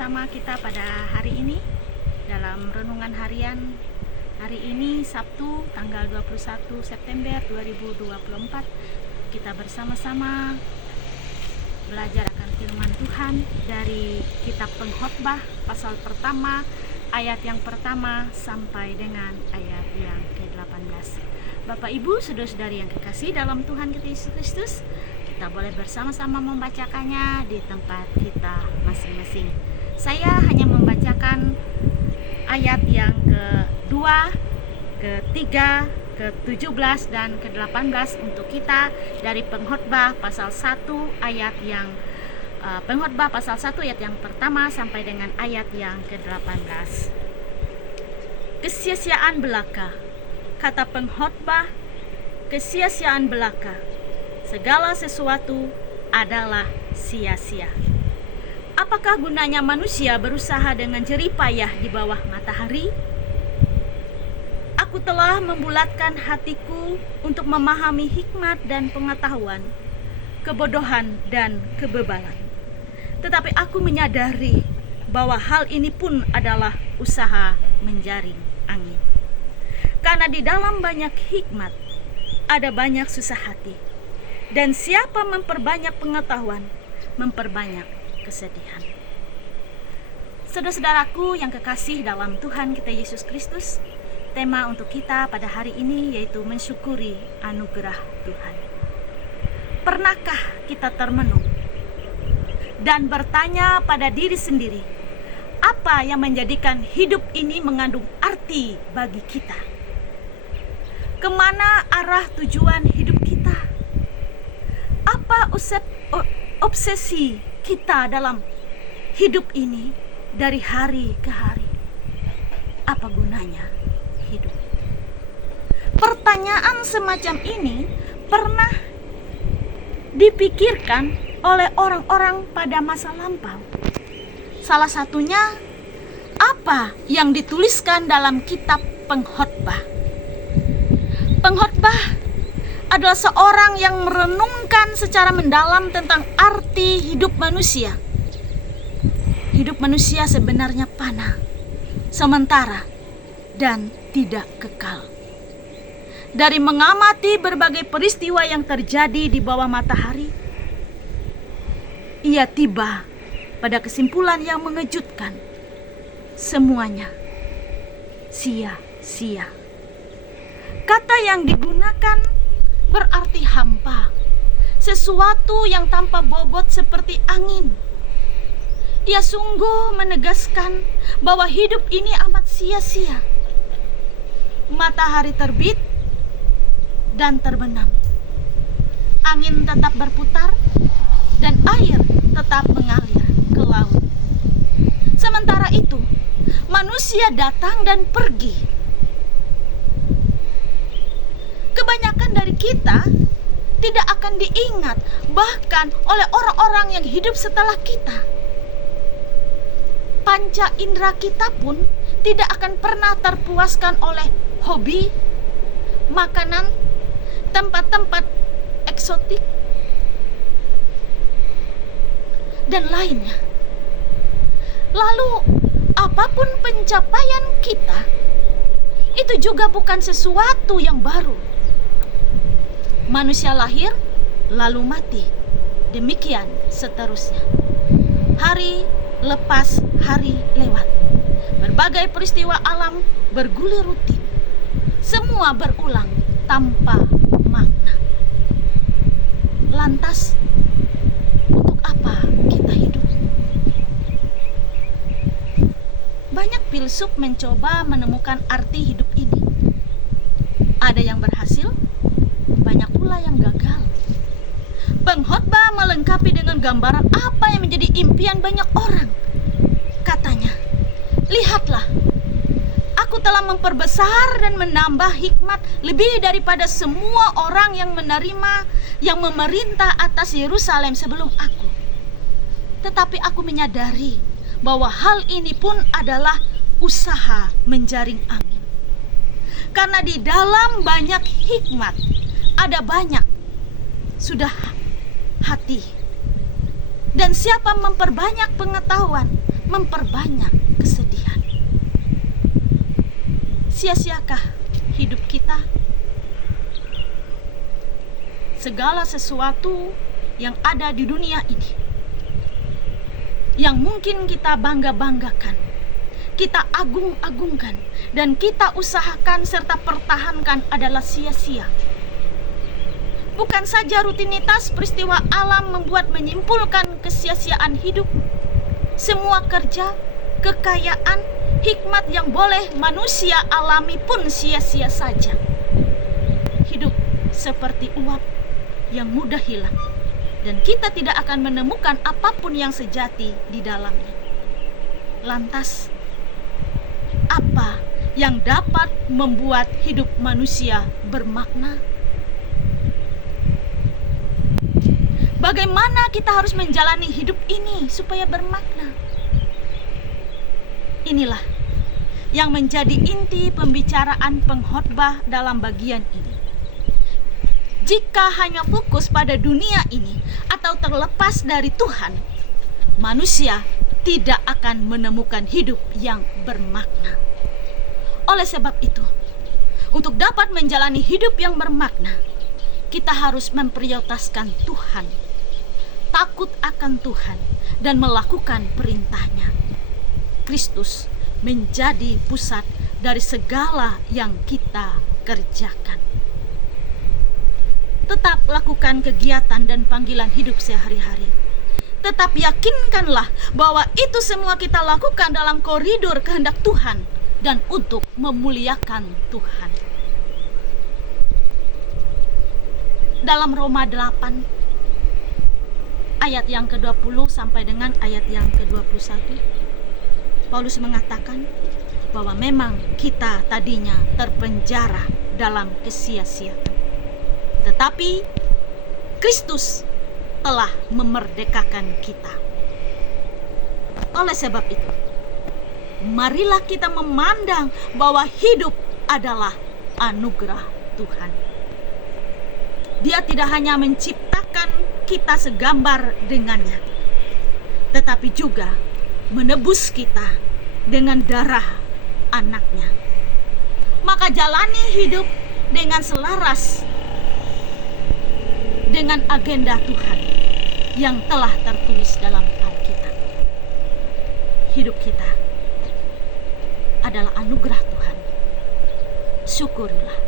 bersama kita pada hari ini dalam renungan harian hari ini Sabtu tanggal 21 September 2024. Kita bersama-sama belajar akan firman Tuhan dari kitab Pengkhotbah pasal pertama ayat yang pertama sampai dengan ayat yang ke-18. Bapak Ibu, saudara-saudari yang kekasih dalam Tuhan kita Yesus Kristus, kita boleh bersama-sama membacakannya di tempat kita masing-masing. Saya hanya membacakan ayat yang kedua, ketiga, ke-17 dan ke-18 untuk kita dari Pengkhotbah pasal 1 ayat yang Pengkhotbah pasal 1 ayat yang pertama sampai dengan ayat yang ke-18. Kesia-siaan belaka. Kata Pengkhotbah, kesia-siaan belaka. Segala sesuatu adalah sia-sia. Apakah gunanya manusia berusaha dengan jerih payah di bawah matahari? Aku telah membulatkan hatiku untuk memahami hikmat dan pengetahuan, kebodohan dan kebebalan. Tetapi aku menyadari bahwa hal ini pun adalah usaha menjaring angin. Karena di dalam banyak hikmat ada banyak susah hati. Dan siapa memperbanyak pengetahuan, memperbanyak kesedihan. Saudara-saudaraku yang kekasih dalam Tuhan kita Yesus Kristus, tema untuk kita pada hari ini yaitu mensyukuri anugerah Tuhan. Pernahkah kita termenung dan bertanya pada diri sendiri, apa yang menjadikan hidup ini mengandung arti bagi kita? Kemana arah tujuan hidup kita? Apa obsesi kita dalam hidup ini dari hari ke hari? Apa gunanya hidup? Pertanyaan semacam ini pernah dipikirkan oleh orang-orang pada masa lampau. Salah satunya apa yang dituliskan dalam kitab Pengkhotbah. Pengkhotbah adalah seorang yang merenungkan secara mendalam tentang arti hidup manusia. Hidup manusia sebenarnya fana, sementara, dan tidak kekal. Dari mengamati berbagai peristiwa yang terjadi di bawah matahari, ia tiba pada kesimpulan yang mengejutkan. Semuanya sia-sia. Kata yang digunakan berarti hampa, sesuatu yang tanpa bobot seperti angin. Ia sungguh menegaskan bahwa hidup ini amat sia-sia. Matahari terbit dan terbenam, angin tetap berputar, dan air tetap mengalir ke laut. Sementara itu, manusia datang dan pergi. Kebanyakan dari kita tidak akan diingat bahkan oleh orang-orang yang hidup setelah kita. Panca indera kita pun tidak akan pernah terpuaskan oleh hobi, makanan, tempat-tempat eksotik, dan lainnya. Lalu, apapun pencapaian kita, itu juga bukan sesuatu yang baru. Manusia lahir, lalu mati. Demikian seterusnya. Hari lepas hari lewat. Berbagai peristiwa alam bergulir rutin. Semua berulang tanpa makna. Lantas, untuk apa kita hidup? Banyak filsuf mencoba menemukan arti hidup ini. Ada yang berhasil, banyak pula yang gagal. Pengkhotbah melengkapi dengan gambaran apa yang menjadi impian banyak orang. Katanya, lihatlah, aku telah memperbesar dan menambah hikmat lebih daripada semua orang yang memerintah atas Yerusalem sebelum aku. Tetapi aku menyadari bahwa hal ini pun adalah usaha menjaring angin. Karena di dalam banyak hikmat ada banyak sudah hati. Dan siapa memperbanyak pengetahuan, memperbanyak kesedihan. Sia-siakah hidup kita? Segala sesuatu yang ada di dunia ini, yang mungkin kita bangga-banggakan, kita agung-agungkan, dan kita usahakan serta pertahankan adalah sia-sia. Bukan saja rutinitas peristiwa alam membuat menyimpulkan kesia-siaan hidup. Semua kerja, kekayaan, hikmat yang boleh manusia alami pun sia-sia saja. Hidup seperti uap yang mudah hilang, dan kita tidak akan menemukan apapun yang sejati di dalamnya. Lantas, apa yang dapat membuat hidup manusia bermakna? Bagaimana kita harus menjalani hidup ini supaya bermakna? Inilah yang menjadi inti pembicaraan pengkhotbah dalam bagian ini. Jika hanya fokus pada dunia ini atau terlepas dari Tuhan, manusia tidak akan menemukan hidup yang bermakna. Oleh sebab itu, untuk dapat menjalani hidup yang bermakna, kita harus memprioritaskan Tuhan, takut akan Tuhan, dan melakukan perintah-Nya. Kristus menjadi pusat dari segala yang kita kerjakan. Tetap lakukan kegiatan dan panggilan hidup sehari-hari. Tetap yakinkanlah bahwa itu semua kita lakukan dalam koridor kehendak Tuhan dan untuk memuliakan Tuhan. Dalam Roma 8 ayat yang ke-20 sampai dengan ayat yang ke-21, Paulus mengatakan bahwa memang kita tadinya terpenjara dalam kesia-siaan, tetapi Kristus telah memerdekakan kita. Oleh sebab itu, marilah kita memandang bahwa hidup adalah anugerah Tuhan. Dia tidak hanya menciptakan kita segambar dengannya, tetapi juga menebus kita dengan darah anaknya. Maka jalani hidup dengan selaras dengan agenda Tuhan yang telah tertulis dalam Alkitab. Hidup kita adalah anugerah Tuhan. Syukurilah.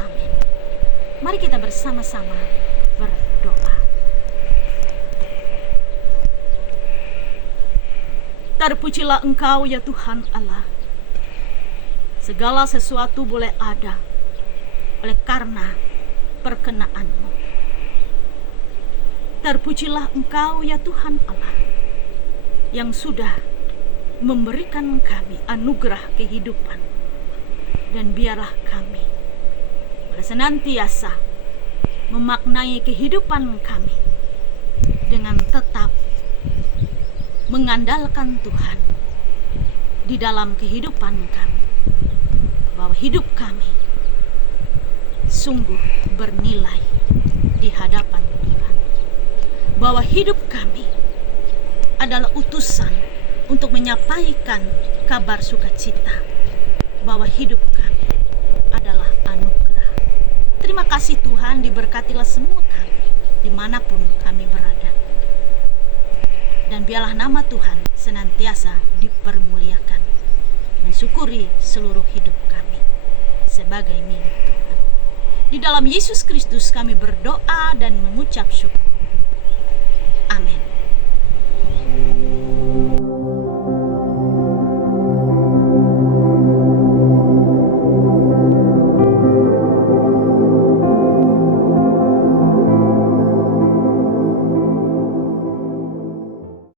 Amin. Mari kita bersama-sama berdoa. Terpujilah Engkau ya Tuhan Allah. Segala sesuatu boleh ada oleh karena perkenan-Mu. Terpujilah Engkau ya Tuhan Allah, yang sudah memberikan kami anugerah kehidupan, dan biarlah kami boleh senantiasa memaknai kehidupan kami dengan tetap mengandalkan Tuhan di dalam kehidupan kami, bahwa hidup kami sungguh bernilai di hadapan Tuhan, bahwa hidup kami adalah utusan untuk menyampaikan kabar sukacita, bahwa hidup kami adalah anugerah. Terima kasih Tuhan, diberkatilah semua kami dimanapun kami berada, dan biarlah nama Tuhan senantiasa dipermuliakan. Mensyukuri seluruh hidup kami sebagai milik Tuhan. Di dalam Yesus Kristus kami berdoa dan mengucap syukur.